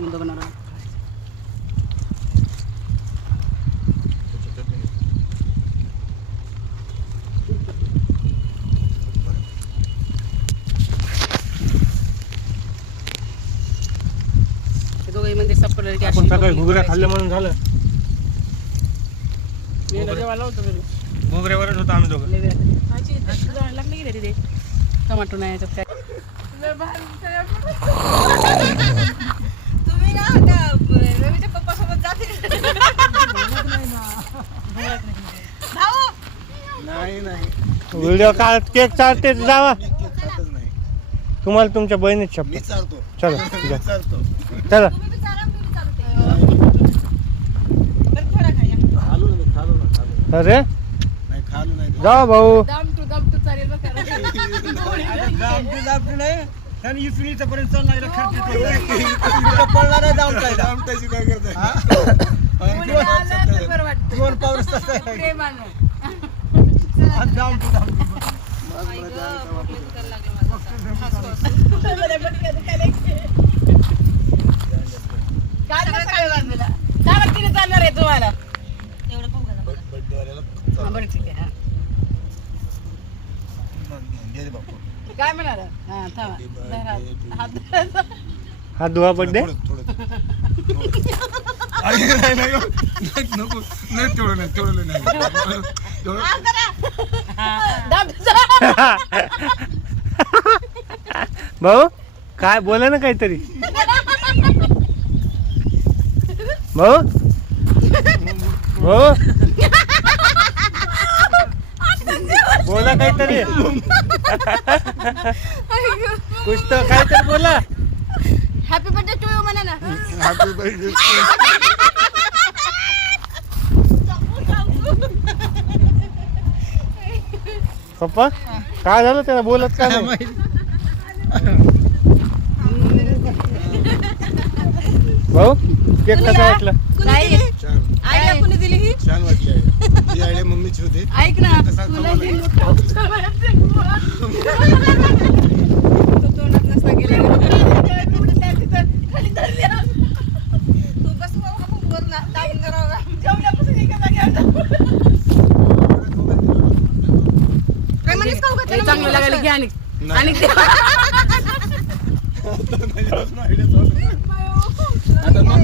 बनवणार दोघे म्हणजे सपडले की आपण सकाळी घुगऱ्या खाल्ल्या म्हणून झालं. मी जेवायला होतो घरी घुगऱ्यावरच होतो आम्ही दोघं. लागले की तिथे टमाटो नाही याच्यात काय तुम्ही ना त्या रवीच्या पप्पा सोबत जाते नाही नाही व्हिडिओ काढ केक चालते जावा. मी केक खातच नाही. तुम्हाला तुमच्या बहिणीच मी शपथ. चालतो चला मी चालतो चला तुम्ही बी चाला तुम्ही चालते बरं थोडा खाया खालो ना खालो ना अरे नाही खालो नाही जा भाऊ. दम टू चालेल बघ आणि इसुनीचा पर्यंत चालणार पडणार आहे जाऊन काय दामटाची काय करताय कोणी आलं तर बरं वाटतं दोन पाऊस प्रेमानं काय तिने चालणार आहे तुम्हाला एवढं पाहू का बर्थडे वाल्याला हा, बरं ठीक आहे हा. गेले बापू काय म्हणाला हा थांबा धरा. हात धरा. हा दुवा बड्डे. थोडं नाही नाही नको नाही तेवढं नाही तेवढं नाही दम धरा. भाऊ काय बोला ना काहीतरी. भाऊ भाऊ बोला काहीतरी. कुछ तो काहीतरी बोला. हॅपी बर्थडे टू यू म्हणा ना हॅपी बर्थडे पप्पा काय झालं त्याला बोलत का नाही. भाऊ केक कसा वाटला. नाही छान आईला कोणी दिली ही छान वाटली आहे ही आयडिया मम्मीची होती ऐक ना कसा तुला कमाल ही आहे. तो तोंडात नसता गेला खाली धरल्या तू बस बाबा आपण वरून दाबून करावं जेवल्यापासून एका जागी आता. काय म्हणलीस का हे चांगलं लागायला घ्या आणि नाही. आणि आता मम्मी